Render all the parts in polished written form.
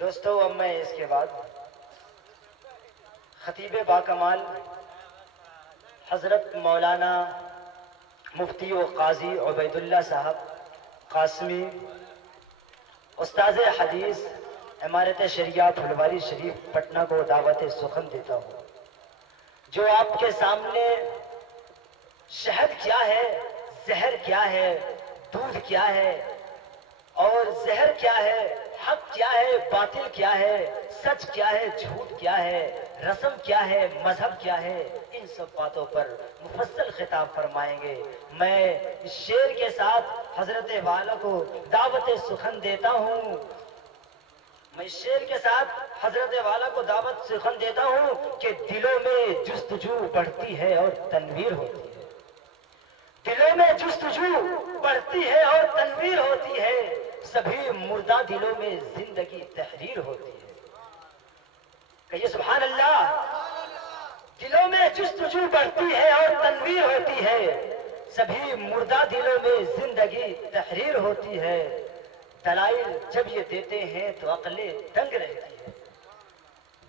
دوستو، اب میں اس کے بعد خطیب باکمال حضرت مولانا مفتی و قاضی عبید اللہ صاحب قاسمی، استاذ حدیث عمارت شریعہ پھلواری شریف پٹنہ کو دعوت سخن دیتا ہوں، جو آپ کے سامنے شہد کیا ہے، زہر کیا ہے، دودھ کیا ہے اور زہر کیا ہے، حق کیا ہے، باطل کیا ہے، سچ کیا ہے، جھوٹ کیا ہے، رسم کیا ہے، مذہب کیا ہے، ان سب باتوں پر مفصل خطاب فرمائیں گے۔ میں اس شعر کے ساتھ حضرت والا کو دعوت سخن دیتا ہوں، میں اس شعر کے ساتھ حضرت والا کو دعوت سخن دیتا ہوں کہ دلوں میں جستجو بڑھتی ہے اور تنویر ہوتی ہے، دلوں میں جستجو بڑھتی ہے اور تنویر ہوتی ہے، سبھی مردہ دلوں میں زندگی تحریر ہوتی ہے۔ کہیے سبحان اللہ۔ دلوں میں جستجو بڑھتی ہے اور تنویر ہوتی ہے، سبھی مردہ دلوں میں زندگی تحریر ہوتی ہے، دلائل جب یہ دیتے ہیں تو عقلیں دنگ رہتی ہے،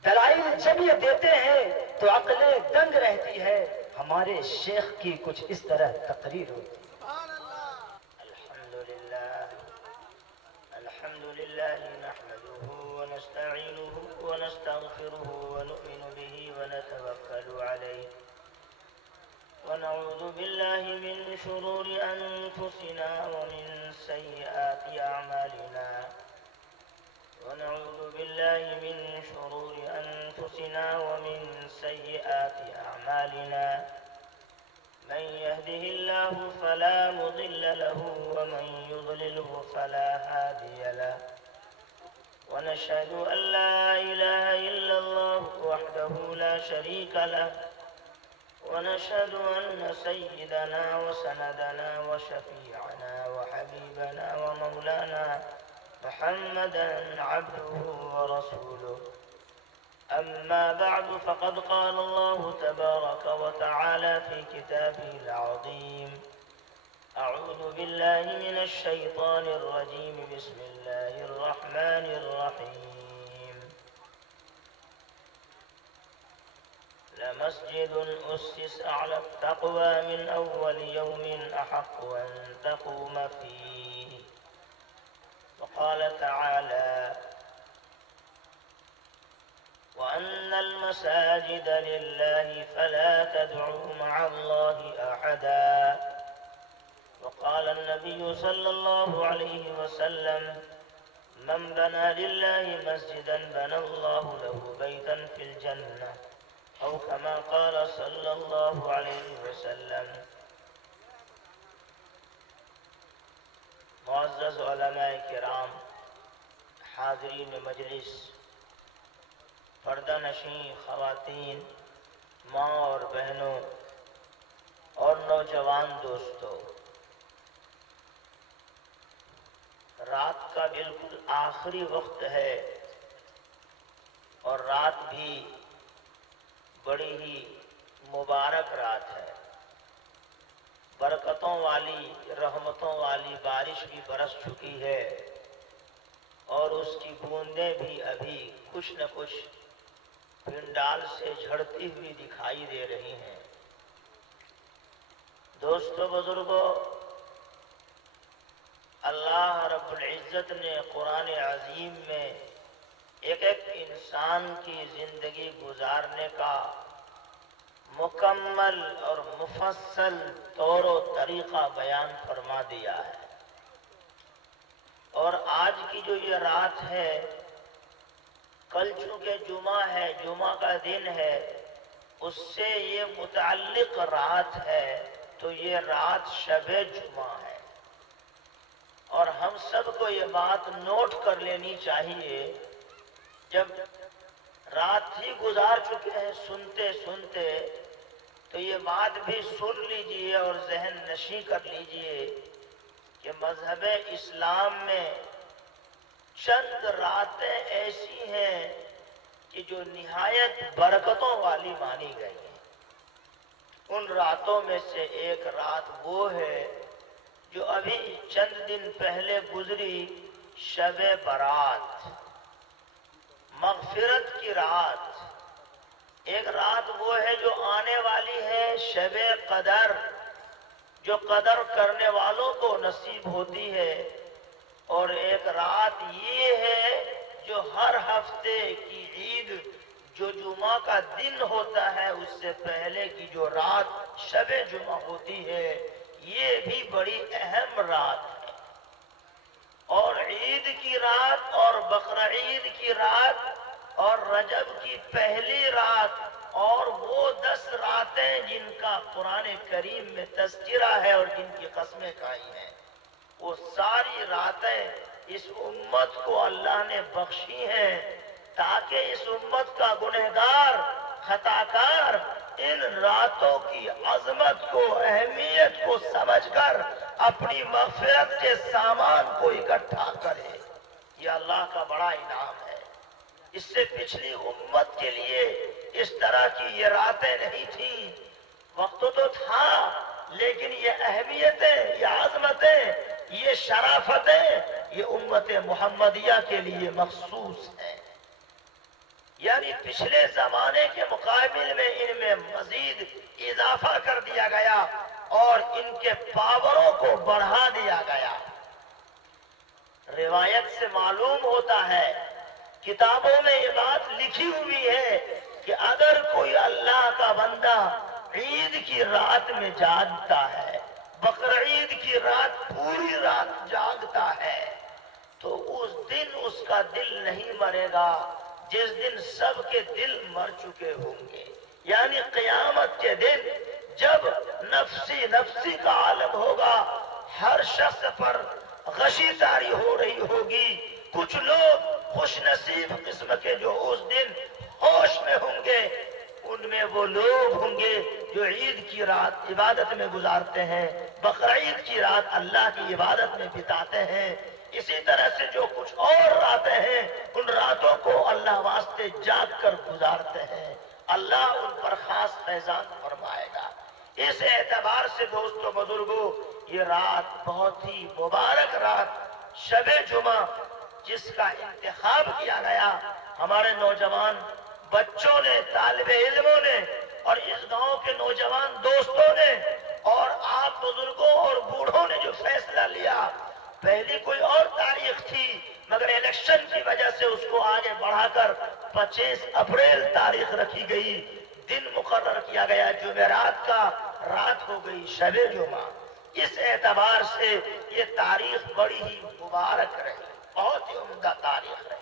دلائل جب یہ دیتے ہیں تو عقلیں دنگ رہتی ہے، ہمارے شیخ کی کچھ اس طرح تقریر ہوتی ہے۔ الحمد لله نحمده ونستعينه ونستغفره ونؤمن به ونتوكل عليه ونعوذ بالله من شرور أنفسنا ومن سيئات أعمالنا ونعوذ بالله من شرور أنفسنا ومن سيئات أعمالنا من يهده الله فلا مضل له ومن يضلله فلا هادي له ونشهد أن لا إله إلا الله وحده لا شريك له ونشهد أن سيدنا وسندنا وشفيعنا وحبيبنا ومولانا محمدا عبده ورسوله أما بعد فقد قال الله تبارك وتعالى في كتابه العظيم أعوذ بالله من الشيطان الرجيم بسم الله الرحمن الرحيم لمسجد أسس على التقوى من أول يوم أحق أن تقوم فيه وقال تعالى وأن المساجد لله فلا تدعوا مع الله أحدا وقال النبي صلى الله عليه وسلم من بنى لله مسجدا بنى الله له بيتا في الجنة أو كما قال صلى الله عليه وسلم۔ معزز علماء کرام، حاضرین مجلس، پردہ نشین خواتین، ماں اور بہنوں اور نوجوان دوستوں، رات کا بالکل آخری وقت ہے اور رات بھی بڑی ہی مبارک رات ہے، برکتوں والی رحمتوں والی بارش بھی برس چکی ہے اور اس کی بوندیں بھی ابھی کچھ نہ کچھ پنڈال سے جھڑتی ہوئی دکھائی دے رہی ہیں۔ دوستو بزرگوں، اللہ رب العزت نے قرآن عظیم میں ایک ایک انسان کی زندگی گزارنے کا مکمل اور مفصل طور و طریقہ بیان فرما دیا ہے، اور آج کی جو یہ رات ہے، کل چونکہ جمعہ ہے، جمعہ کا دن ہے، اس سے یہ متعلق رات ہے، تو یہ رات شب جمعہ ہے، اور ہم سب کو یہ بات نوٹ کر لینی چاہیے، جب رات ہی گزار چکے ہیں سنتے سنتے، تو یہ بات بھی سن لیجئے اور ذہن نشیں کر لیجئے کہ مذہب اسلام میں چند راتیں ایسی ہیں کہ جو نہایت برکتوں والی مانی گئی ہیں۔ ان راتوں میں سے ایک رات وہ ہے جو ابھی چند دن پہلے گزری، شب برات۔ مغفرت کی رات، ایک رات وہ ہے جو آنے والی ہے شب قدر، جو قدر کرنے والوں کو نصیب ہوتی ہے، اور ایک رات یہ ہے جو ہر ہفتے کی عید جو جمعہ کا دن ہوتا ہے اس سے پہلے کی جو رات شب جمعہ ہوتی ہے، یہ بھی بڑی اہم رات ہے۔ اور عید کی رات اور بقرعید کی رات اور رجب کی پہلی رات اور وہ 10 راتیں جن کا قرآن کریم میں تذکرہ ہے اور جن کی قسمیں کھائی ہیں، وہ ساری راتیں اس امت کو اللہ نے بخشی ہیں تاکہ اس امت کا گنہگار خطاکار ان راتوں کی عظمت کو اہمیت کو سمجھ کر اپنی مغفرت کے سامان کو اکٹھا کرے۔ یہ اللہ کا بڑا انعام ہے۔ اس سے پچھلی امت کے لیے اس طرح کی یہ راتیں نہیں تھیں، وقت تو تھا لیکن یہ اہمیتیں، یہ عظمتیں، یہ شرافتیں یہ امت محمدیہ کے لیے مخصوص ہیں۔ یعنی پچھلے زمانے کے مقابل میں ان میں مزید اضافہ کر دیا گیا اور ان کے پاوروں کو بڑھا دیا گیا۔ روایت سے معلوم ہوتا ہے، کتابوں میں یہ بات لکھی ہوئی ہے کہ اگر کوئی اللہ کا بندہ عید کی رات میں جاگتا ہے، بقرعید کی رات پوری رات جاگتا ہے، تو اس دن اس کا دل نہیں مرے گا جس دن سب کے دل مر چکے ہوں گے۔ یعنی قیامت کے دن جب نفسی نفسی کا عالم ہوگا، ہر شخص پر غشی طاری ہو رہی ہوگی، کچھ لوگ خوش نصیب قسم کے جو اس دن ہوش میں ہوں گے، ان میں وہ لوگ ہوں گے جو عید کی رات عبادت میں گزارتے ہیں، بقرعید کی رات اللہ کی عبادت میں بتاتے ہیں۔ اسی طرح سے جو کچھ اور راتیں ہیں ان راتوں کو اللہ واسطے جاگ کر گزارتے ہیں، اللہ ان پر خاص فیضان فرمائے گا۔ اس اعتبار سے دوستو بزرگو، یہ رات بہت ہی مبارک رات شب جمعہ جس کا انتخاب کیا گیا ہمارے نوجوان بچوں نے، طالب علموں نے اور اس گاؤں کے نوجوان دوستوں نے اور آپ بزرگوں اور بوڑھوں نے جو فیصلہ لیا، پہلی کوئی اور تاریخ تھی مگر الیکشن کی وجہ سے اس کو آگے بڑھا کر 25 اپریل تاریخ رکھی گئی، دن مقرر کیا گیا، جمعرات کا رات ہو گئی شب جمعہ۔ اس اعتبار سے یہ تاریخ بڑی ہی مبارک رہی، بہت ہی عمدہ تاریخ رہی۔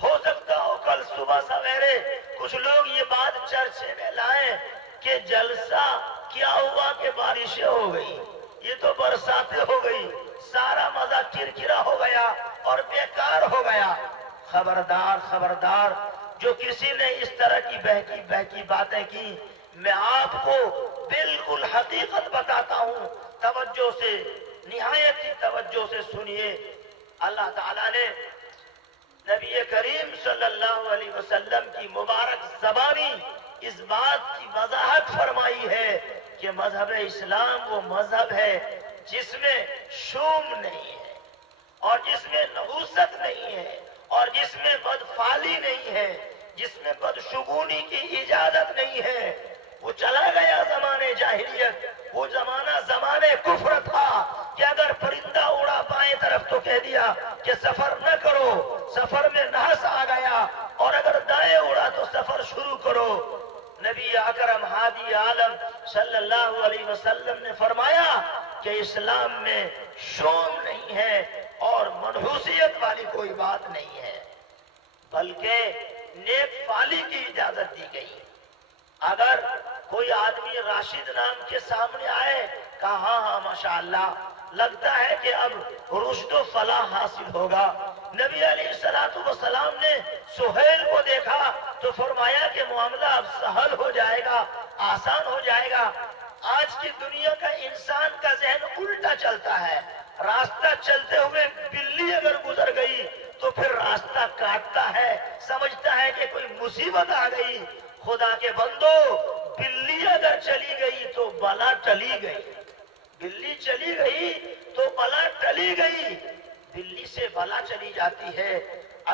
ہو سکتا ہو کل صبح سویرے کچھ لوگ یہ بات چرچے میں لائیں کہ جلسہ کیا ہوا کہ بارشیں ہو گئی، یہ تو برساتیں ہو گئی، سارا مزہ کرکرا ہو گیا اور بیکار ہو گیا۔ خبردار خبردار، جو کسی نے اس طرح کی بہکی باتیں کی، میں آپ کو بالکل حقیقت بتاتا ہوں، توجہ سے، نہایت ہی توجہ سے سنیے۔ اللہ تعالیٰ نے نبی کریم صلی اللہ علیہ وسلم کی مبارک زبانی اس بات کی وضاحت فرمائی ہے کہ مذہب اسلام وہ مذہب ہے جس میں شوم نہیں ہے اور جس میں نحوست نہیں ہے اور جس میں بدفعلی نہیں ہے، جس میں بدشگونی کی اجازت نہیں ہے۔ وہ چلا گیا زمانے جاہلیت، وہ زمانہ زمانے کفر تھا کہ اگر پرندہ اڑا بائیں طرف تو کہہ دیا کہ سفر نہ کرو، سفر میں نحس آ گیا، اور اگر دائیں اڑا تو سفر شروع کرو۔ نبی اکرم ہادی عالم صلی اللہ علیہ وسلم نے فرمایا کہ اسلام میں شوم نہیں ہے اور منحوسیت والی کوئی بات نہیں ہے، بلکہ نیک فالی کی اجازت دی گئی۔ اگر کوئی آدمی راشد نام کے سامنے آئے، کہا ہاں ہاں ماشاءاللہ، لگتا ہے کہ اب رشد و فلاح حاصل ہوگا۔ نبی علیہ السلام نے سہیل کو دیکھا تو فرمایا کہ معاملہ اب سہل ہو جائے گا، آسان ہو جائے گا۔ آج کی دنیا کا انسان کا ذہن الٹا چلتا ہے، راستہ چلتے ہوئے بلی اگر گزر گئی تو پھر راستہ کاٹتا ہے، سمجھتا ہے کہ کوئی مصیبت آ گئی۔ خدا کے بندو، بلی اگر چلی گئی تو بلا ٹلی گئی، بلی چلی گئی تو بلا ٹلی گئی، بلی سے بلا چلی جاتی ہے۔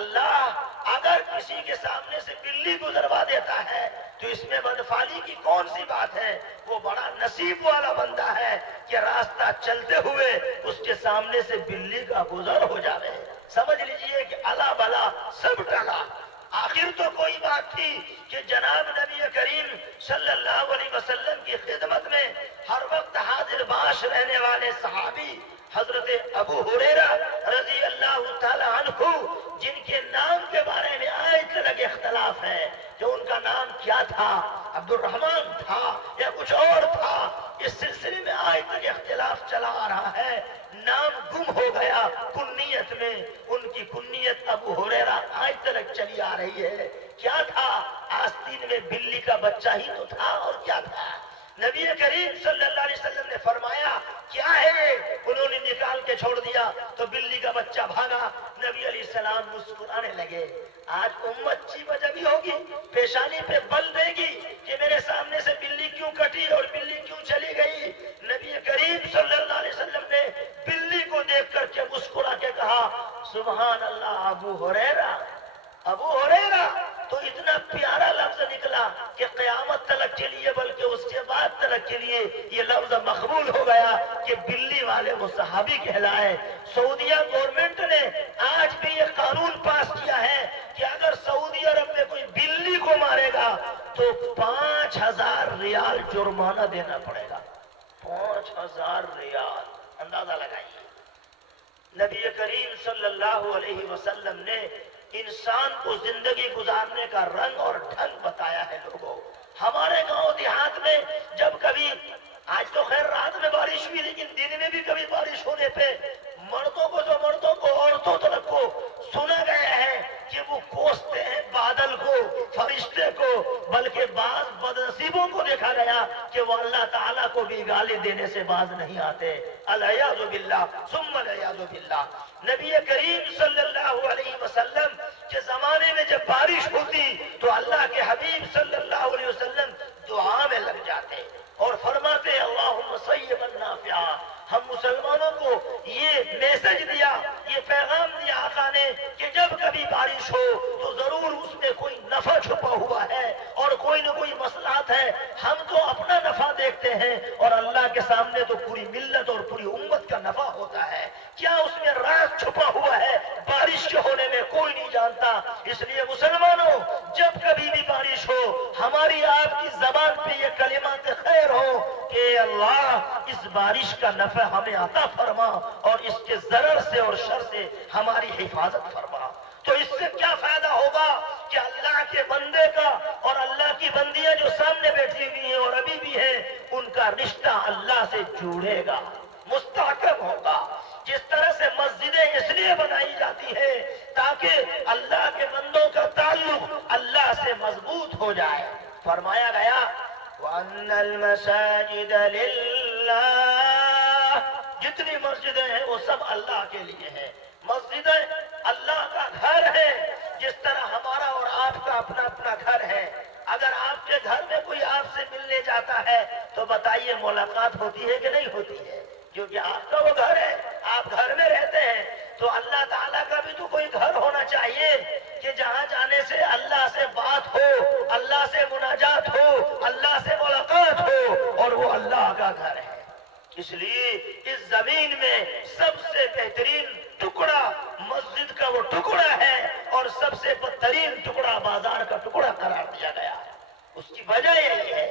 اللہ اگر کسی کے سامنے سے بلی گزروا دیتا ہے تو اس میں بدفعلی کی کون سی بات ہے؟ وہ بڑا نصیب والا بندہ ہے کہ راستہ چلتے ہوئے اس کے سامنے سے بلی کا گزر ہو جاوے۔ سمجھ لیجئے کہ الا بلا سب ٹلا۔ آخر تو کوئی بات تھی کہ جناب نبی کریم صلی اللہ علیہ وسلم کی خدمت میں ہر وقت حاضر باش رہنے والے صحابی حضرت ابو ہریرہ رضی اللہ تعالی عنہ، جن کے نام کے بارے میں آج تک اختلاف ہے کہ ان کا نام کیا تھا، عبد الرحمن تھا یا کچھ اور تھا، اس سلسلے میں آج تک اختلاف چلا آ رہا ہے۔ نام گم ہو گیا کنیت میں، ان کی کنیت ابو ہریرہ آج تک چلی آ رہی ہے۔ کیا تھا؟ آستین میں بلی کا بچہ ہی تو تھا، اور کیا تھا؟ نبی کریم صلی اللہ علیہ وسلم نے فرمایا کیا ہے؟ انہوں نے نکال کے چھوڑ دیا تو بلی کا بچہ بھاگا۔ نبی علیہ السلام مسکرانے لگے۔ آج امت چی بجبی ہوگی، پیشانی پہ بل دے گی کہ میرے سامنے سے بلی کیوں کٹی اور بلی کیوں چلی گئی؟ نبی کریم صلی اللہ علیہ وسلم نے بلی کو دیکھ کر کے مسکرا کے کہا سبحان اللہ ابو ہریرہ، ابو ہریرہ۔ تو اتنا پیارا لفظ نکلا کہ قیامت تلک کے لیے بلکہ اس کے بعد تلک کے لیے یہ لفظ مقبول ہو گیا کہ بلی والے وہ صحابی کہلائے۔ سعودیہ گورنمنٹ نے آج بھی یہ قانون پاس کیا ہے کہ اگر سعودی عرب میں کوئی بلی کو مارے گا تو 5000 ریال جرمانہ دینا پڑے گا۔ 5000 ریال، اندازہ لگائیے۔ نبی کریم صلی اللہ علیہ وسلم نے انسان کو زندگی گزارنے کا رنگ اور ڈھنگ بتایا ہے لوگوں۔ ہمارے گاؤں دیہات میں جب کبھی، آج تو خیر رات میں بارش ہوئی لیکن دن میں بھی کبھی بارش ہونے پہ مردوں کو، جو مردوں کو عورتوں تک کو سنا گیا ہے کہ وہ کوستے ہیں بادل کو، فرشتے کو، بلکہ بعض بدنصیبوں کو دیکھا گیا کہ وہ اللہ تعالیٰ کو بھی گالی دینے سے باز نہیں آتے۔ العیاذ باللہ ثم العیاذ باللہ۔ نبی کریم صلی اللہ علیہ وسلم کے زمانے میں جب بارش ہوتی تو اللہ کے حبیب صلی اللہ علیہ وسلم دعا میں لگ جاتے اور فرماتے اللہم صیبا نافعا۔ ہم مسلمانوں کو یہ میسج دیا، یہ پیغام دیا آقا نے کہ جب کبھی بارش ہو تو ضرور اس میں کوئی نفع چھپا ہوا ہے اور کوئی نہ کوئی مصلحت ہے۔ ہم تو اپنا نفع دیکھتے ہیں اور اللہ کے سامنے تو پوری ملت اور پوری امت کا نفع ہوتا ہے۔ کیا اس میں راز چھپا ہوا ہے بارش کے ہونے میں کوئی نہیں جانتا۔ اس لیے مسلمانوں جب کبھی بھی بارش ہو ہماری آپ کی زبان پہ یہ کلمات خیر ہو کہ اللہ اس بارش کا نفع ہمیں عطا فرما اور اس کے ضرر سے اور شر سے ہماری حفاظت فرما۔ تو اس سے کیا فائدہ ہوگا کہ اللہ کے بندے کا اور اللہ کی بندیاں جو سامنے بیٹھی ہوئی ہیں اور ابھی بھی ہیں ان کا رشتہ اللہ سے جڑے گا، مستحکم ہوگا۔ جس طرح سے مسجدیں اس لیے بنائی جاتی ہے تاکہ اللہ کے بندوں کا تعلق اللہ سے مضبوط ہو جائے۔ فرمایا گیا وَأَنَّ الْمَسَاجِدَ لِلَّهِ، جتنی مسجدیں ہیں وہ سب اللہ کے لیے ہیں۔ مسجدیں اللہ کا گھر ہے، جس طرح ہمارا اور آپ کا اپنا اپنا گھر ہے۔ اگر آپ کے گھر میں کوئی آپ سے ملنے جاتا ہے تو بتائیے ملاقات ہوتی ہے کہ نہیں ہوتی ہے؟ کیونکہ آپ کا وہ گھر ہے، آپ گھر میں رہتے ہیں۔ تو اللہ تعالیٰ کا بھی تو کوئی گھر ہونا چاہیے کہ جہاں جانے سے اللہ سے بات ہو، اللہ سے مناجات ہو، اللہ سے ملاقات ہو، اور وہ اللہ کا گھر ہے۔ اس لیے اس زمین میں سب سے بہترین ٹکڑا مسجد کا وہ ٹکڑا ہے اور سب سے بدترین ٹکڑا بازار کا ٹکڑا قرار دیا گیا ہے۔ اس کی وجہ یہی ہے۔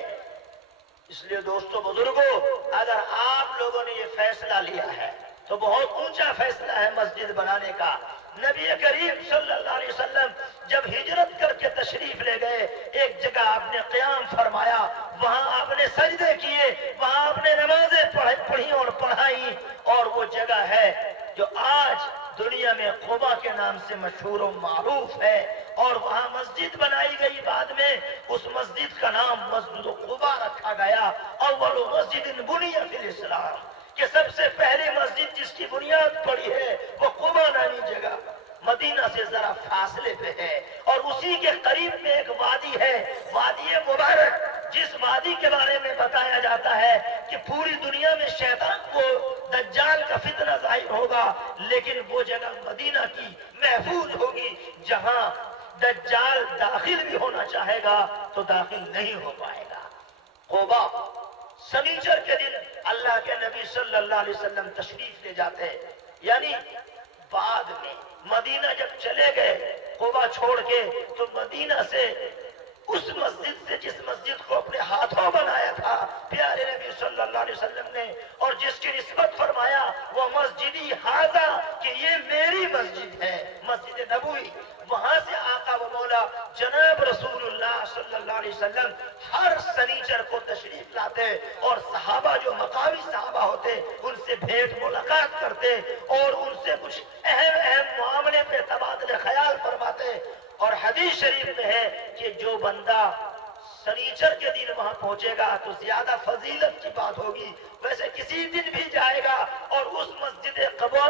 اس لیے دوستو بزرگوں، اگر آپ لوگوں نے یہ فیصلہ لیا ہے تو بہت اونچا فیصلہ ہے مسجد بنانے کا۔ نبی کریم صلی اللہ علیہ وسلم جب ہجرت کر کے تشریف لے گئے، ایک جگہ آپ نے قیام فرمایا، وہاں آپ نے سجدے کیے، وہاں آپ نے نمازیں پڑھی اور پڑھائی، اور وہ جگہ ہے جو آج دنیا میں قبا کے نام سے مشہور و معروف ہے، اور وہاں مسجد بنائی گئی۔ بعد میں اس مسجد کا نام مسجد قبا رکھا گیا۔ اول مسجد بنی فی الاسلام، کہ سب سے پہلی مسجد جس کی بنیاد پڑی ہے وہ قبا نامی جگہ مدینہ سے ذرا فاصلے پہ ہے، اور اسی کے قریب میں ایک وادی ہے، وادی مبارک، جس وادی کے بارے میں بتایا جاتا ہے کہ پوری دنیا میں شیطان کو دجال کا فتنہ ظاہر ہوگا، لیکن وہ جگہ مدینہ کی محفوظ ہوگی جہاں دجال داخل بھی ہونا چاہے گا تو داخل نہیں ہو پائے گا۔ قباء سنیچر کے دن اللہ کے نبی صلی اللہ علیہ وسلم تشریف لے جاتے ہیں، یعنی بعد میں مدینہ جب چلے گئے قباء چھوڑ کے، تو مدینہ سے اس مسجد سے جس مسجد کو اپنے ہاتھوں بنایا تھا پیارے نبی صلی اللہ علیہ وسلم نے، اور جس کی نسبت فرمایا وہ مسجدی ھذا کہ یہ میری مسجد ہے، مسجد نبوی، وہاں سے آقا و مولا جناب رسول اللہ صلی اللہ علیہ وسلم ہر سنیچر کو تشریف لاتے اور صحابہ جو مقامی صحابہ ہوتے ان سے بھیٹ ملاقات کرتے اور ان سے کچھ اہم معاملے پہ تبادلہ خیال فرماتے۔ اور حدیث شریف میں ہے کہ جو بندہ سنیچر کے دن وہاں پہنچے گا تو زیادہ فضیلت کی بات ہوگی، ویسے کسی دن بھی جائے گا اور اس مسجد قباء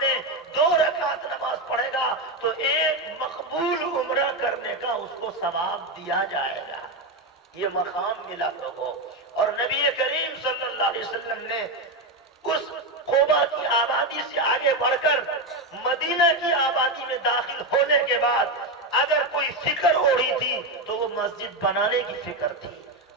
میں 2 رکعت نماز پڑھے گا تو ایک مقبول عمرہ کرنے کا اس کو ثواب دیا جائے گا۔ یہ مقام ملا لوگوں، اور نبی کریم صلی اللہ علیہ وسلم نے اس قباء کی آبادی سے آگے بڑھ کر مدینہ کی آبادی میں داخل ہونے کے بعد اگر کوئی فکر ہو رہی تھی تو وہ مسجد بنانے کی فکر تھی۔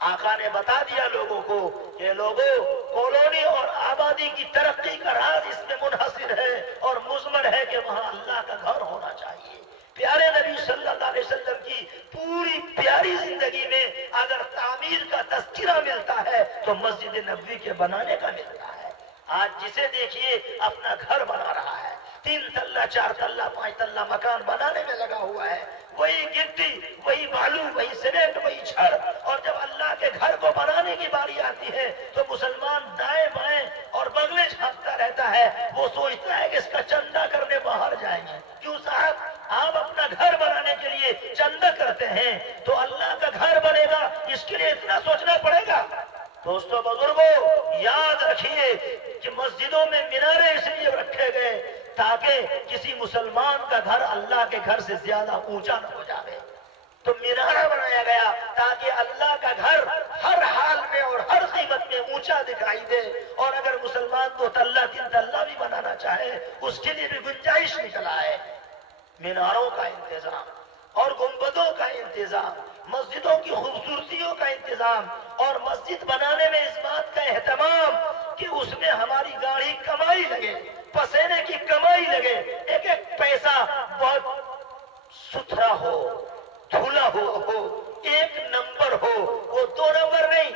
آقا نے بتا دیا لوگوں کو کہ لوگوں، کالونی اور آبادی کی ترقی کا راز اس میں منحصر ہے اور مضمر ہے کہ وہاں اللہ کا گھر ہونا چاہیے۔ پیارے نبی صلی اللہ علیہ وسلم کی پوری پیاری زندگی میں اگر تعمیر کا تذکرہ ملتا ہے تو مسجد نبوی کے بنانے کا ملتا ہے۔ آج جسے دیکھیے اپنا گھر بنا رہا ہے، 3 تلہ 4 تلہ 5 تلہ مکان بنانے میں لگا ہوا ہے، وہی گٹی، وہی بالو، وہی سیمنٹ، وہی چھڑ، اور جب اللہ کے گھر کو بنانے کی باری آتی ہے تو مسلمان دائیں بائیں اور بغلیں جھانکتا رہتا ہے، وہ سوچتا ہے کہ اس کا چندہ کرنے باہر جائیں گے۔ کیوں صاحب؟ آپ اپنا گھر بنانے کے لیے چندہ کرتے ہیں تو اللہ کا گھر بنے گا اس کے لیے اتنا سوچنا پڑے گا؟ دوستو بزرگوں، یاد رکھیے کہ مسجدوں میں مینارے اس لیے رکھے گئے تاکہ کسی مسلمان کا گھر اللہ کے گھر سے زیادہ اونچا نہ ہو جائے۔ تو مینارہ بنایا گیا تاکہ اللہ کا گھر ہر حال میں اور ہر قیمت میں اونچا دکھائی دے، اور اگر مسلمان 2 تلہ 3 تلہ بھی بنانا چاہے اس کے لیے بھی گنجائش نکل آئے۔ میناروں کا انتظام اور گنبدوں کا انتظام، مسجدوں کی خوبصورتیوں کا انتظام، اور مسجد بنانے میں اس بات کا اہتمام کہ اس میں ہماری گاڑی کمائی لگے، پسینے کی کمائی لگے، ایک ایک پیسہ بہت ستھرا ہو، دھلا ہو، 1 نمبر ہو، وہ 2 نمبر نہیں۔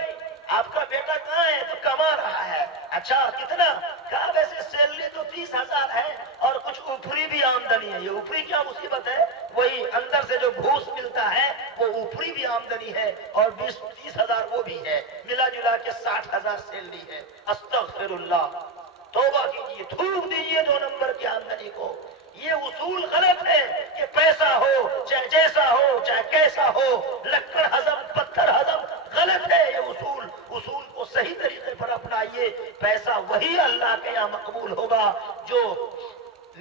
آپ کا بیٹا کہاں ہے؟ تو کما رہا ہے۔ اچھا کتنا؟ کہا ویسے سیلری تو 30,000 ہے اور کچھ اوپری بھی آمدنی ہے۔ یہ اوپری کیا مصیبت ہے؟ وہی اندر سے جو گھوس ملتا ہے وہ اوپری بھی آمدنی ہے، اور 20-30,000 وہ بھی ہے، ملا جلا کے 60,000 سیلری ہے۔ استغفر اللہ، توبہ کیجیے، تھوک دیجیے 2 نمبر کی آمدنی کو۔ یہ اصول غلط ہے کہ پیسہ ہو چاہے جیسا ہو چاہے کیسا ہو، لکڑ ہضم پتھر ہضم، غلط ہے یہ اصول۔ اصول کو صحیح طریقے پر اپنائیے۔ پیسہ وہی اللہ کے یہاں مقبول ہوگا جو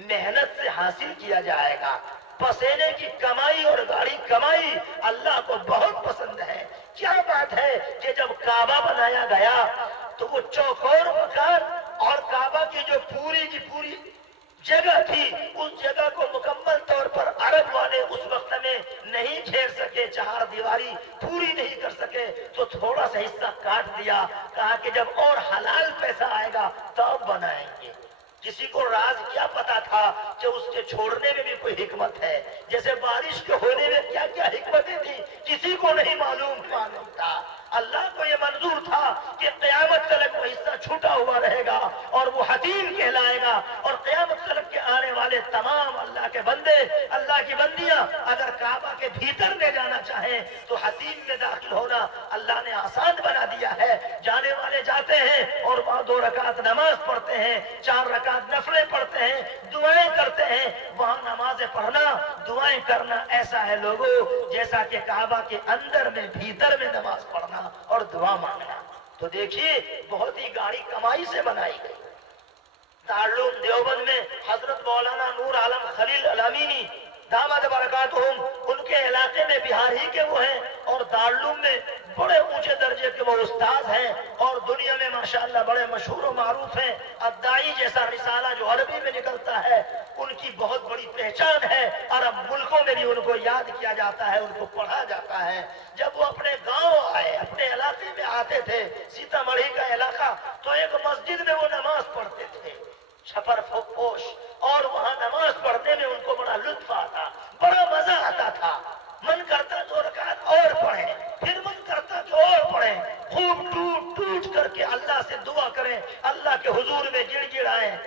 محنت سے حاصل کیا جائے گا۔ پسینے کی کمائی اور گاڑی کمائی اللہ کو بہت پسند ہے۔ کیا بات ہے کہ جب کعبہ بنایا گیا تو وہ چوکور مکان اور کعبہ کی جو پوری کی پوری جگہ تھی، اس جگہ کو مکمل طور پر عرب والے اس وقت میں نہیں گھیر سکے، 4 دیواری پوری نہیں کر سکے، تو تھوڑا سا حصہ کاٹ دیا، کہا کہ جب اور حلال پیسہ آئے گا تب بنائیں گے۔ کسی کو راز کیا پتا تھا کہ اس کے چھوڑنے میں بھی کوئی حکمت ہے؟ جیسے بارش کے ہونے میں کیا کیا حکمتیں تھی کسی کو نہیں معلوم تھا۔ اللہ کو یہ منظور تھا کہ قیامت تک وہ حصہ چھوٹا ہوا رہے گا اور وہ حتیم کہلائے گا، اور قیامت تک کے آنے والے تمام اللہ کے بندے، اللہ کی بندیاں اگر کعبہ کے بھیتر میں جانا چاہیں تو حتیم میں داخل ہونا اللہ نے آسان بنا دیا ہے۔ جانے والے جاتے ہیں اور وہاں 2 رکعت نماز پڑھتے ہیں، 4 رکعت نفلیں پڑھتے ہیں، دعائیں کرتے ہیں۔ وہاں نمازیں پڑھنا، دعائیں کرنا ایسا ہے لوگوں جیسا کہ کعبہ کے اندر میں بھیتر میں نماز پڑھنا اور دعا مانگنا۔ تو دیکھیے بہت ہی گاڑی کمائی سے بنائی گئی۔ دارالعلوم دیوبند میں حضرت مولانا نور عالم خلیل الامینی دامت برکاتہم، ان کے علاقے میں بہار ہی کے وہ ہیں، اور دارالعلوم میں بڑے اونچے درجے کے وہ استاد ہیں اور دنیا میں ماشاءاللہ بڑے مشہور و معروف ہیں. الدائی جیسا رسالہ جو عربی میں نکلتا ہے ان کی بہت بڑی پہچان ہے. عرب ملکوں میں بھی ان کو یاد کیا جاتا ہے, ان کو پڑھا جاتا ہے. جب وہ اپنے گاؤں آئے, اپنے علاقے میں آتے تھے, سیتا مڑھی کا علاقہ, تو ایک مسجد میں وہ نماز پڑھتے تھے چھپر پوش, اور وہاں نماز پڑھنے میں ان کو بڑا لطف آتا, بڑا مزہ آتا تھا. من کرتا تو رکعت اور پڑھیں, پھر من کرتا کہ اور پڑھیں, خوب ٹوٹ ٹوٹ کر کے اللہ سے دعا کریں, اللہ کے حضور میں گڑ گڑ آئیں.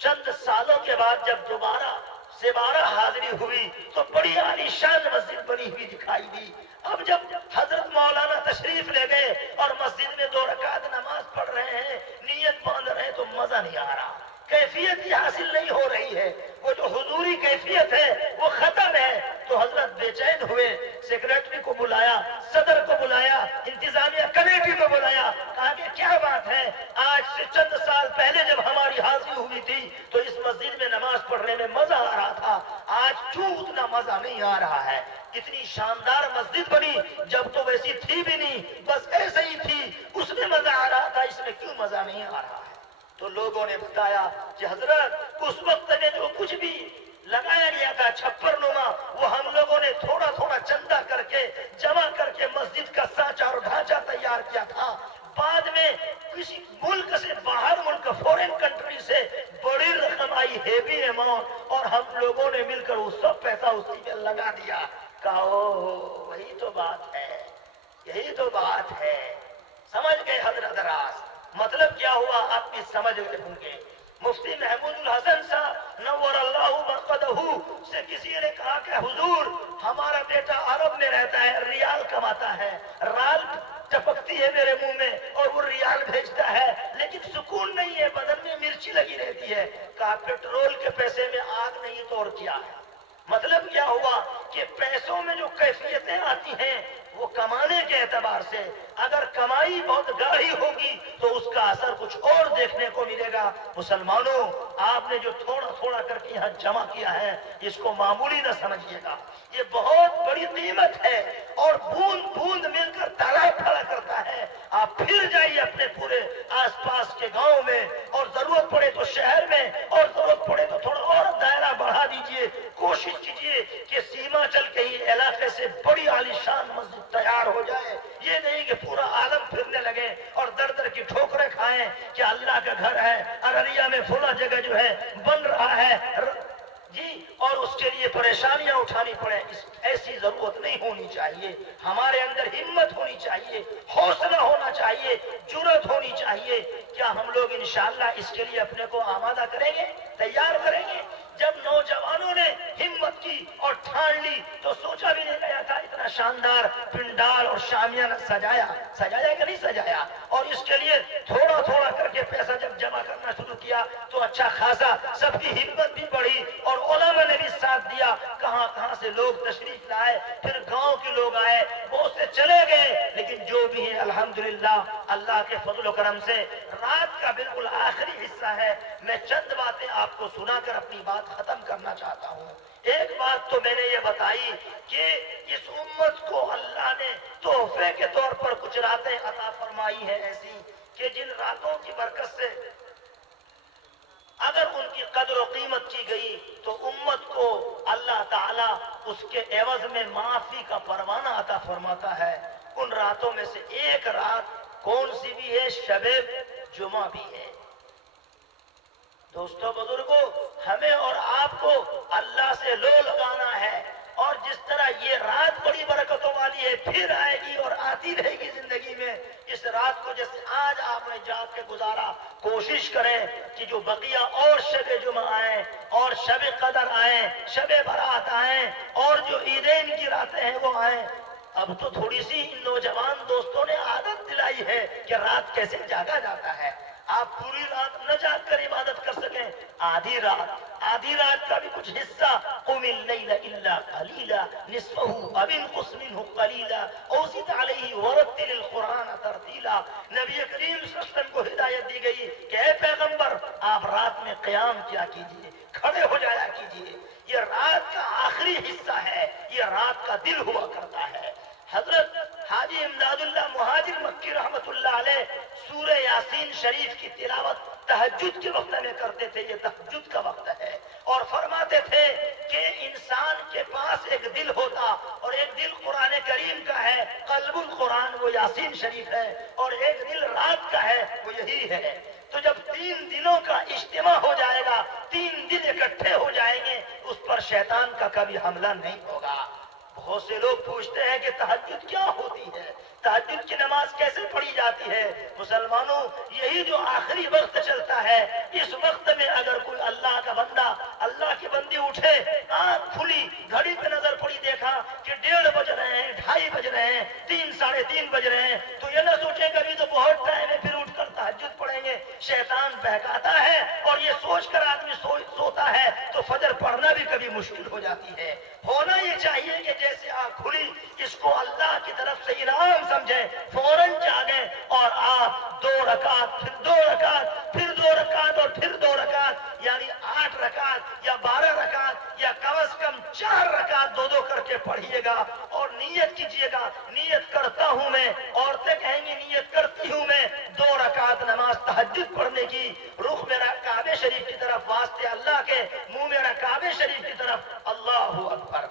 چند سالوں کے بعد جب دوبارہ حاضری ہوئی تو بڑی عالیشان مسجد بنی ہوئی دکھائی دی. اب جب حضرت مولانا تشریف لے گئے اور مسجد میں 2 رکعت نماز پڑھ رہے ہیں, نیت باندھ رہے ہیں, تو مزہ نہیں آ رہا, کیفیت ہی حاصل نہیں ہو رہی ہے. وہ جو حضوری کیفیت ہے وہ ختم ہے. تو حضرت بے چین ہوئے, سیکریٹری کو بلایا, صدر کو بلایا, انتظامیہ کمیٹی کو بلایا, کہا کہ کیا بات ہے, آج سے چند سال پہلے جب ہماری حاضری ہوئی تھی تو اس مسجد میں نماز پڑھنے میں مزہ آ رہا تھا, آج کیوں اتنا مزہ نہیں آ رہا ہے؟ اتنی شاندار مسجد بنی, جب تو ویسی تھی بھی نہیں, بس ایسے ہی تھی, اس میں مزہ آ رہا تھا, اس میں کیوں مزہ نہیں آ رہا ہے؟ تو لوگوں نے بتایا کہ حضرت اس وقت میں جو کچھ بھی لگایا گیا تھا چھپر نما, وہ ہم لوگوں نے تھوڑا تھوڑا چندہ کر کے جمع کر کے مسجد کا سانچہ اور ڈھانچہ تیار کیا تھا. بعد میں کسی ملک سے, باہر ملک, فورن کنٹری سے بڑی رقم آئی, ہیوی اماؤنٹ, اور ہم لوگوں نے مل کر وہ سب پیسہ اسی میں لگا دیا. کہا وہی تو بات ہے, یہی تو بات ہے. سمجھ گئے حضرت راز؟ مطلب کیا ہوا آپ بھی سمجھ گئے ہوں گے. مفتی محمود الحسن صاحب نور اللہ مرقدہ سے کسی نے کہا کہ حضور ہمارا بیٹا عرب میں رہتا ہے, ریال کماتا ہے, رال ٹپکتی ہے میرے منہ میں اور وہ ریال بھیجتا ہے, لیکن سکون نہیں ہے, بدن میں مرچی لگی رہتی ہے. کہا پیٹرول کے پیسے میں آگ نہیں تو اور کیا ہے؟ مطلب کیا ہوا کہ پیسوں میں جو کیفیتیں آتی ہیں وہ کمانے کے اعتبار سے, اگر کمائی بہت گاڑھی ہوگی تو اس کا اثر کچھ اور دیکھنے کو ملے گا. مسلمانوں, آپ نے جو تھوڑا تھوڑا کر کے یہاں جمع کیا ہے اس کو معمولی نہ سمجھیے گا, یہ بہت بڑی قیمت ہے, اور بوند بوند مل کر تالاب کھڑا کرتا ہے. آپ پھر جائیے اپنے پورے آس پاس کے گاؤں میں, اور ضرورت پڑے تو شہر میں, اور ضرورت پڑے تو تھوڑا اور دائرہ بڑھا دیجئے. کوشش کیجئے کہ سیمانچل کے ہی علاقے سے بڑی عالیشان مسجد تیار ہو جائے. یہ نہیں کہ پورا عالم پھرنے لگے اور در در کی ٹھوکریں کھائیں کہ اللہ کا گھر ہے, ارریا میں فلاں جگہ جو ہے بن رہا ہے جی, اور اس کے لیے پریشانیاں اٹھانی پڑے. ایسی ضرورت نہیں ہونی چاہیے. ہمارے اندر ہمت ہونی چاہیے, حوصلہ ہونا چاہیے, جرأت ہونی چاہیے. کیا ہم لوگ انشاءاللہ اس کے لیے اپنے کو آمادہ کریں گے, تیار کریں گے؟ جب نوجوانوں نے ہمت کی اور ٹھان لی تو سوچا بھی نہیں گیا تھا اتنا شاندار پنڈال اور شامیانہ سجایا کہ نہیں سجایا. اور اس کے لیے تھوڑا تھوڑا کر کے پیسہ جب جمع کرنا شروع کیا تو اچھا خاصا سب کی ہمت بھی بڑھی, اور علماء نے بھی ساتھ دیا. کہاں کہاں سے لوگ تشریف لائے, پھر گاؤں کے لوگ آئے, بہت سے چلے گئے, لیکن جو بھی ہیں الحمدللہ اللہ کے فضل و کرم سے رات کا بالکل آخری حصہ ہے. میں چند باتیں آپ کو سنا کر اپنی بات ختم کرنا چاہتا ہوں. ایک بات تو میں نے یہ بتائی کہ اس امت کو اللہ نے تحفے کے طور پر کچھ راتیں عطا فرمائی ہیں ایسی کہ جن راتوں کی برکت سے اگر ان کی قدر و قیمت کی گئی تو امت کو اللہ تعالیٰ اس کے عوض میں معافی کا پروانہ عطا فرماتا ہے. ان راتوں میں سے ایک رات کون سی بھی ہے؟ شب جمعہ بھی ہے. دوستو بزرگوں, ہمیں اور آپ کو اللہ سے لو لگانا ہے, اور جس طرح یہ رات بڑی برکتوں والی ہے پھر آئے گی اور آتی رہے گی زندگی میں. اس رات کو جیسے آج آپ نے جاگ کے گزارا, کوشش کریں کہ جو بقیہ اور شب جمعہ آئیں اور شب قدر آئیں, شب برات آئیں, اور جو عیدین کی راتیں ہیں وہ آئیں. اب تو تھوڑی سی ان نوجوان دوستوں نے عادت دلائی ہے کہ رات کیسے جاگا جاتا ہے. آپ پوری رات نہ جاگ کر عبادت کر سکیں, آدھی رات کا بھی کچھ حصہ, قم اللیل الا قلیلا نصفہ او انقص منہ قلیلا او زد علیہ ورتل القرآن ترتیلا. نبی کریم صلی اللہ علیہ وسلم کو ہدایت دی گئی کہ اے پیغمبر, آپ رات میں قیام کیا کیجئے, کھڑے ہو جایا کیجئے. یہ رات کا آخری حصہ ہے, یہ رات کا دل ہوا کرتا ہے. حضرت حاجی امداد اللہ مہاجر مکی رحمت اللہ علیہ سورہ یاسین شریف کی تلاوت تہجد کے وقت میں کرتے تھے. یہ تہجد کا وقت ہے. اور فرماتے تھے کہ انسان کے پاس ایک دل ہوتا اور ایک دل قرآن کریم کا ہے, قلب القرآن وہ یاسین شریف ہے, اور ایک دل رات کا ہے وہ یہی ہے. تو جب 3 دلوں کا اجتماع ہو جائے گا, 3 دل اکٹھے ہو جائیں گے, اس پر شیطان کا کبھی حملہ نہیں ہوگا. بہت سے لوگ پوچھتے ہیں کہ تہجد کیا ہوتی ہے, تہجد کی نماز کیسے پڑھی جاتی ہے. مسلمانوں, یہی جو آخری وقت چلتا ہے, اس وقت میں اگر کوئی اللہ کا بندہ, اللہ کی بندی اٹھے, آنکھ کھلی, گھڑی پہ نظر پڑی, دیکھا کہ 1:30 بج رہے ہیں, 2:30 بج رہے ہیں, 3 ساڑھے 3 بج رہے ہیں, تو یہ نہ سوچیں کہ ابھی تو بہت ٹائم ہے, پھر اٹھ کر تہجد پڑھیں گے. شیطان بہکاتا ہے اور یہ سوچ کر آدمی سوتا ہے تو فجر پڑھنا بھی کبھی مشکل ہو جاتی ہے. ہونا یہ چاہیے کہ جیسے آنکھ کھلی اس کو اللہ کی طرف سے انعام سمجھیں, فوراً جاگیں اور آپ 2 رکعت, پھر 2 رکعت, پھر 2 رکعت اور پھر 2 رکعت, یعنی 8 رکعت یا 12 رکعت یا کم از کم 4 رکعت 2 کر کے پڑھیے گا. اور نیت کیجیے گا, نیت کرتا ہوں میں, عورتیں کہیں گی نیت کرتی ہوں میں 2 رکعت نماز تہجد پڑھنے کی, رخ میرا کعبے شریف کی طرف, واسطے اللہ کے منہ میرا کعبے شریف کی طرف, اللہ اکبر.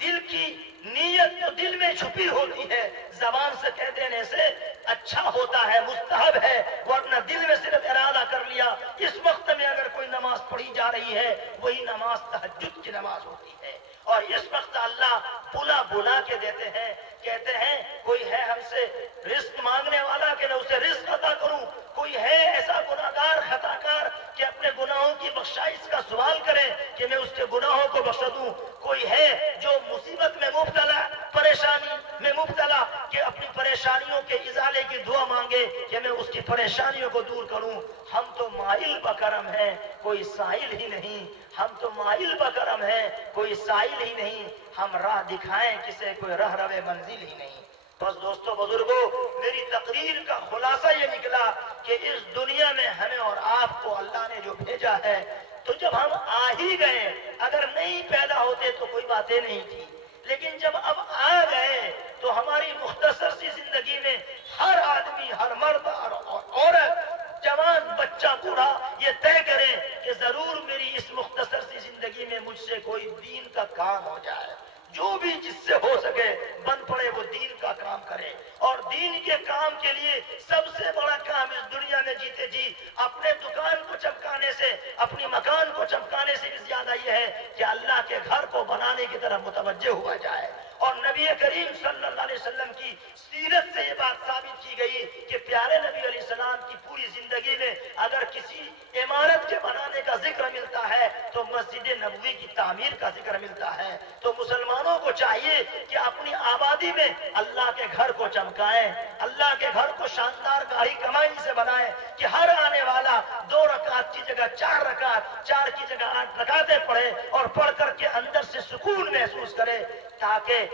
دل کی نیت تو دل میں چھپی ہوتی ہے, زبان سے کہہ دینے سے اچھا ہوتا ہے, مستحب ہے, ورنہ دل میں صرف ارادہ کر لیا. اس وقت میں اگر کوئی نماز پڑھی جا رہی ہے وہی نماز تہجد کی نماز ہوتی ہے. اور اس وقت اللہ بلا بلا کے دیتے ہیں, کہتے ہیں کوئی ہے ہم سے رزق مانگنے والا کہ میں اسے رزق عطا کروں, کوئی ہے ایسا گناہگار خطا کار کہ اپنے گناہوں کی بخشائش کا سوال کرے کہ میں اس کے گناہوں کو بخش دوں, کوئی ہے جو مصیبت میں مبتلا, پریشانی میں مبتلا کہ اپنی پریشانیوں کے ازالے کی دعا مانگے کہ میں اس کی پریشانیوں کو دور کروں. ہم تو مائل بکرم ہیں, کوئی سائل ہی نہیں, ہم تو مائل بکرم ہیں, کوئی سائل ہی نہیں, ہم راہ دکھائیں کسے, کوئی رہ روے منزل ہی نہیں. بس دوستو بزرگوں, میری تقریر کا خلاصہ یہ نکلا کہ اس دنیا میں ہمیں اور آپ کو اللہ نے جو بھیجا ہے, تو جب ہم آ ہی گئے, اگر نہیں پیدا ہوتے تو کوئی باتیں نہیں تھی, لیکن جب اب آ گئے تو ہماری مختصر سی زندگی میں ہر آدمی, ہر مرد اور عورت, جوان, بچہ, بوڑھا یہ طے کرے کہ ضرور میری اس مختصر سی زندگی میں مجھ سے کوئی دین کا کام ہو جائے. جو بھی جس سے ہو سکے بن پڑے وہ دین کا کام کرے. اور دین کے کام کے لیے سب سے بڑا کام اس دنیا میں جیتے جی اپنے دکان کو چمکانے سے, اپنی مکان کو چمکانے سے بھی زیادہ یہ ہے کہ اللہ کے گھر کو بنانے کی طرف متوجہ ہوا جائے. اور نبی کریم صلی اللہ علیہ وسلم کی سیرت سے یہ بات ثابت کی گئی کہ پیارے نبی علیہ السلام کی پوری زندگی میں اگر کسی عمارت کے بنانے کا ذکر ملتا ہے تو مسجد نبوی کی تعمیر کا ذکر ملتا ہے. تو مسلمانوں کو چاہیے کہ اپنی آبادی میں اللہ کے گھر کو چمکائیں, اللہ کے گھر کو شاندار گاڑی کمائی سے بنائیں کہ ہر آنے والا 2 رکعت کی جگہ 4 رکعت, 4 کی جگہ 8 رکعتیں پڑھے اور پڑھ کر کے اندر سے سکون محسوس کرے, تاکہ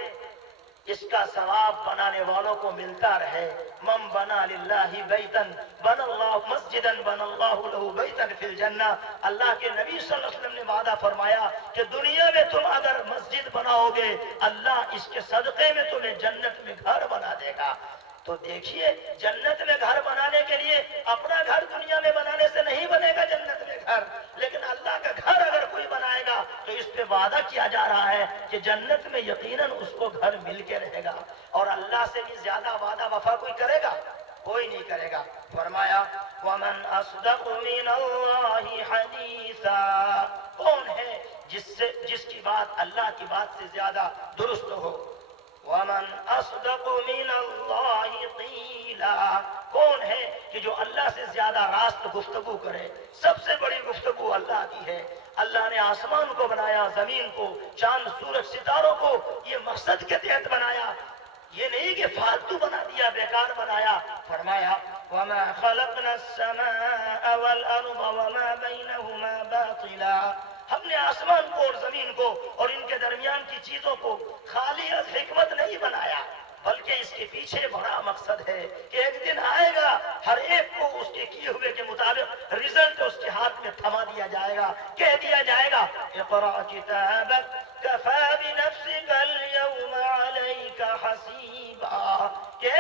اس کا ثواب بنانے والوں کو ملتا رہے. من بنا للہ بیتن بن اللہ مسجدن بن اللہ لہ بیتن فی الجنہ. اللہ کے نبی صلی اللہ علیہ وسلم نے وعدہ فرمایا کہ دنیا میں تم اگر مسجد بناؤ گے اللہ اس کے صدقے میں تمہیں جنت میں گھر بنا دے گا. تو دیکھیے, جنت میں گھر بنانے کے لیے اپنا گھر دنیا میں بنانے سے نہیں بنے گا جنت میں گھر, لیکن اللہ کا گھر اگر کوئی بنائے گا تو اس پہ وعدہ کیا جا رہا ہے کہ جنت میں یقیناً اس کو گھر مل کے رہے گا. اور اللہ سے بھی زیادہ وعدہ وفا کوئی کرے گا؟ کوئی نہیں کرے گا. فرمایا وَمَنْ أَصْدَقُ مِنَ اللَّهِ حَدِيثًا, کون ہے جس کی بات اللہ کی بات سے زیادہ درست ہو. وَمَنْ أَصْدَقُ مِنَ اللَّهِ قِيلًا, کون ہے کہ جو اللہ سے زیادہ راست گفتگو کرے. سب سے بڑی گفتگو اللہ کی ہے. اللہ نے آسمان کو بنایا, زمین کو, چاند, سورج, ستاروں کو یہ مقصد کے تحت بنایا, یہ نہیں کہ فالتو بنا دیا, بیکار بنایا. فرمایا وَمَا خَلَقْنَا السَّمَاءَ وَالْأَرْضَ وَمَا بَيْنَهُمَا بَاطِلًا, ہم نے آسمان کو اور زمین کو اور ان کے درمیان کی چیزوں کو خالی از حکمت نہیں بنایا, بلکہ اس کے پیچھے بڑا مقصد ہے کہ ایک دن آئے گا ہر ایک کو اس کے کیے ہوئے کے مطابق رزلٹ اس کے ہاتھ میں تھما دیا جائے گا, کہہ دیا جائے گا اقرأ کتابک کفی بنفسک اليوم علیک حسیبا, کہ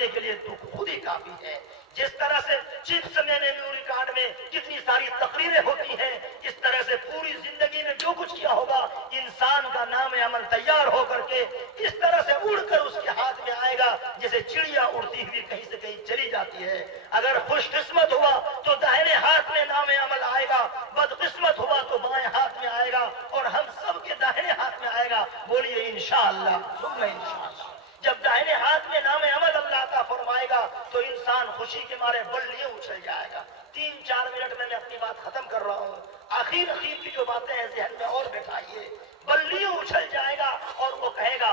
ہونے کے لیے تو خود ہی کافی ہے. جس طرح سے چپس میں میموری کارڈ میں کتنی ساری تقریریں ہوتی ہیں، اس طرح سے پوری زندگی میں جو کچھ کیا ہوگا انسان کا نام عمل تیار ہو کر کے اس طرح سے اڑ کر اس کے ہاتھ میں آئے گا جیسے چڑیا اڑتی ہوئی کہیں سے کہیں چلی جاتی ہے. اگر خوش قسمت ہوا تو داہنے ہاتھ میں نام عمل آئے گا، بدقسمت ہوا تو بائیں ہاتھ میں آئے گا، اور ہم سب کے داہنے ہاتھ میں آئے گا. بولیے انشاءاللہ ثم انشاءاللہ. جب داہنے ہاتھ میں نام عمل اللہ عطا فرمائے گا تو انسان خوشی کے مارے بلّیاں اچھل جائے گا. 3-4 منٹ میں اپنی بات ختم کر رہا ہوں. آخر کی جو باتیں ہیں ذہن میں اور بٹھائیے. بلّیاں اچھل جائے گا اور وہ کہے گا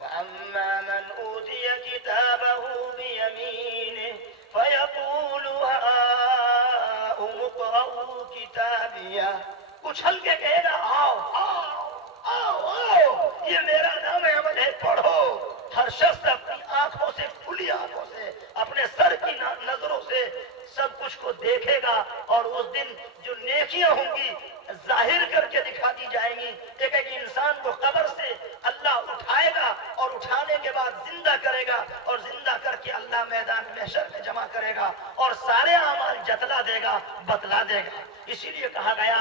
وَأَمَّا مَنْ أُوتِيَ كِتَابَهُ بِيَمِينِهِ فَيَقُولُ هَاؤُمُ اقْرَءُوا كِتَابِيَهْ. اچھل کے کہے گا آؤ آؤ آؤ آؤ، یہ میرا نام عمل ہے، پڑھو. ہر شخص اپنی آنکھوں سے، کھلی آنکھوں سے، اپنے سر کی نظروں سے سب کچھ کو دیکھے گا، اور اس دن جو نیکیاں ہوں گی ظاہر کر کے دکھا دی جائیں گی. ایک ایک انسان کو قبر سے اللہ اٹھائے گا اور اٹھانے کے بعد زندہ کرے گا، اور زندہ کر کے اللہ میدان محشر میں جمع کرے گا اور سارے اعمال جتلا دے گا، بتلا دے گا. اسی لیے کہا گیا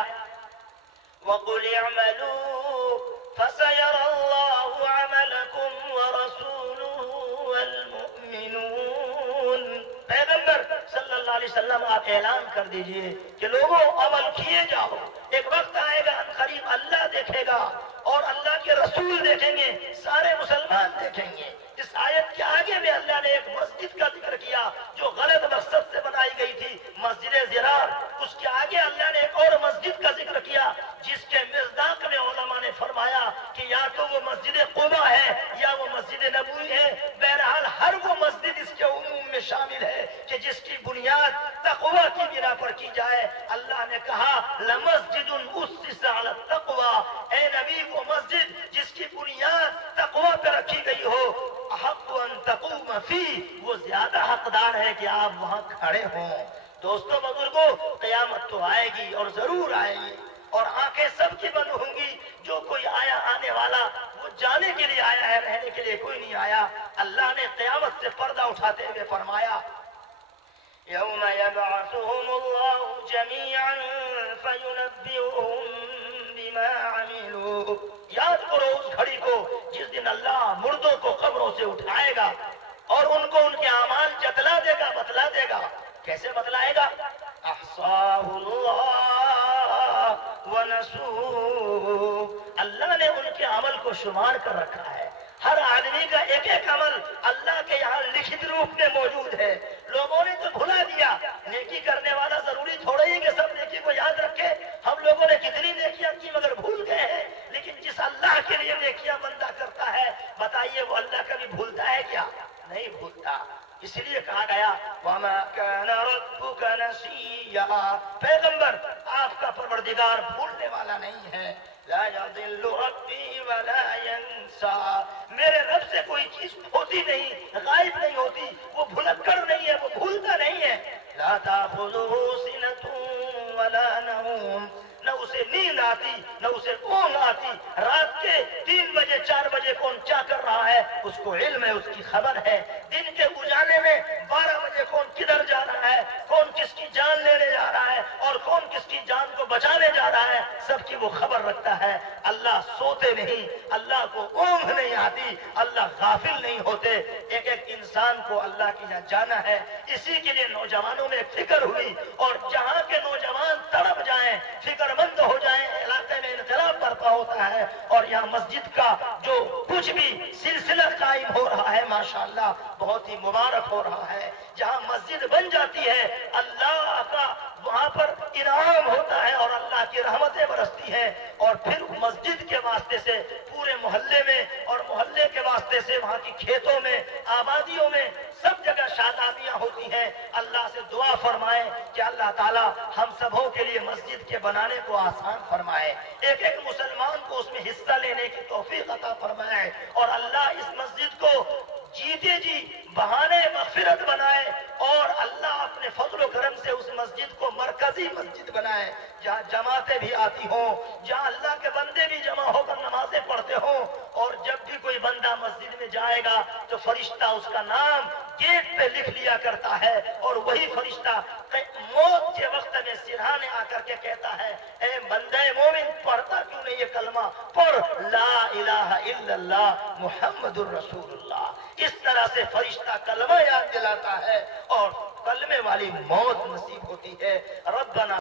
وَقُلِ اعْمَلُوا فَسَيَرَى اللَّهُ عَمَلَكُمْ وَرَسُولُهُ وَالْمُؤْمِنُونَ. پیغمبر صلی اللہ علیہ وسلم آپ اعلان کر دیجئے کہ لوگوں عمل کیے جاؤ. ایک وقت آئے گا قریب اللہ دیکھے گا اور اللہ کے رسول دیکھیں گے، سارے مسلمان دیکھیں گے. اس آیت کے آگے میں اللہ نے ایک مسجد کا ذکر کیا جو غلط مقصد سے بنائی گئی تھی، مسجد زرار. اس کے آگے اللہ نے ایک اور مسجد کا ذکر کیا جس کے مصداق میں علماء نے فرمایا کہ یا تو وہ مسجد قباء ہے یا وہ مسجد نبوی ہے. بہرحال ہر وہ مسجد اس کے عموم میں شامل ہے کہ جس کی بنیاد تقوی کی بنا پر کی جائے. اللہ نے کہا لَمَسْجِدٌ أُسِّسَ عَلَى التَّقْوَى. اے نبی وہ مسجد جس کی بنیاد تقوی پہ رکھی گئی ہو، احق ان تقوم فیہ، وہ زیادہ حقدار ہے کہ آپ وہاں کھڑے ہوں. دوستو بزرگوں، قیامت تو آئے گی اور ضرور آئے گی، اور آنکھیں سب کی بند ہوں گی. جو کوئی آیا آنے والا وہ جانے کے لیے آیا ہے، رہنے کے لیے کوئی نہیں آیا. اللہ نے قیامت سے پردہ اٹھاتے ہوئے فرمایا یوم یبعثهم اللہ جمیعا فینبئهم بما عملوا. یاد کرو اس گھڑی کو جس دن اللہ مردوں کو قبروں سے اٹھائے گا اور ان کو ان کے اعمال جتلا دے گا، بتلا دے گا. کیسے بتلائے گا؟ احصاہ اللہ ونسوہ. اللہ نے ان کے عمل کو شمار کر رکھا ہے. ہر آدمی کا ایک ایک عمل اللہ کے یہاں لکھت روپ میں موجود ہے. لوگوں نے تو بھلا دیا. نیکی کرنے والا ضروری تھوڑا ہی کہ سب نیکی کو یاد رکھے. ہم لوگوں نے کتنی نیکیاں کی مگر بھول گئے ہیں. لیکن جس اللہ کے لیے نیکیاں بندہ کرتا ہے، بتائیے وہ اللہ کبھی بھولتا ہے کیا؟ نہیں بھولتا. اس لیے کہا گیا وَمَا كَانَ رَبُّكَ نَسِيًّا. پیغمبر آپ کا پروردگار بھولنے والا نہیں ہے. لا يضل ربی ولا ينسى. میرے رب سے کوئی چیز ہوتی نہیں، غائب نہیں ہوتی. وہ بھلکڑ نہیں ہے، وہ بھولتا نہیں ہے. لا تأخذه سنة ولا نوم. نہ اسے نیند آتی نہ اسے اونگ آتی. رات کے 3 بجے 4 بجے کون کیا کر رہا ہے اس کو علم ہے، اس کی خبر ہے. دن کے اجالے میں 12 بجے کون کدھر جا رہا ہے، کون کس کی جان لینے جا رہا ہے اور کون کس کی جان کو بچانے جا رہا ہے، سب کی وہ خبر رکھتا ہے. اللہ سوتے نہیں، اللہ کو اونگ نہیں آتی، اللہ غافل نہیں ہوتے. ایک ایک انسان کو اللہ کی یہاں جانا ہے. اسی کے لیے نوجوانوں میں فکر ہوئی، اور جہاں کے نوجوان تڑپ جائیں، فکر مند ہو جائیں، علاقے میں انقلاب برپا ہوتا ہے. اور یہاں مسجد کا جو کچھ بھی سلسلہ قائم ہو رہا ہے ماشاءاللہ بہت ہی مبارک ہو رہا ہے. جہاں مسجد بن جاتی ہے اللہ کا وہاں پر انعام ہوتا ہے اور اللہ کی رحمتیں برستی ہیں. اور پھر مسجد کے واسطے سے پورے محلے میں اور محلے کے واسطے سے وہاں کی کھیتوں میں، آبادیوں میں سب جگہ شادابیاں ہوتی ہیں. اللہ سے دعا فرمائیں کہ اللہ تعالی ہم سبوں کے لیے مسجد کے بنانے کو آسان فرمائے، ایک ایک مسلمان کو اس میں حصہ لینے کی توفیق عطا فرمائے، اور اللہ اس مسجد کو جیتے جی بہانے مغفرت بنائے، اور اللہ اپنے فضل و کرم سے اس مسجد کو مرکزی مسجد بنائے جہاں جماعتیں بھی آتی ہوں، جہاں اللہ کے بندے بھی جمع ہو کر نمازیں پڑھتے ہوں. اور جب بھی کوئی بندہ مسجد میں جائے گا تو فرشتہ اس کا نام گیٹ پہ لکھ لیا کرتا ہے، اور وہی فرشتہ موت کے وقت میں سرہانے آ کر کے کہتا ہے اے بندہ مومن پڑھتا کیوں نہیں یہ کلمہ، پڑھ لا الہ الا اللہ محمد الرسول اللہ۔ اس طرح سے فرشتہ کلمہ یاد دلاتا ہے اور کلمے والی موت نصیب ہوتی ہے۔ ربنا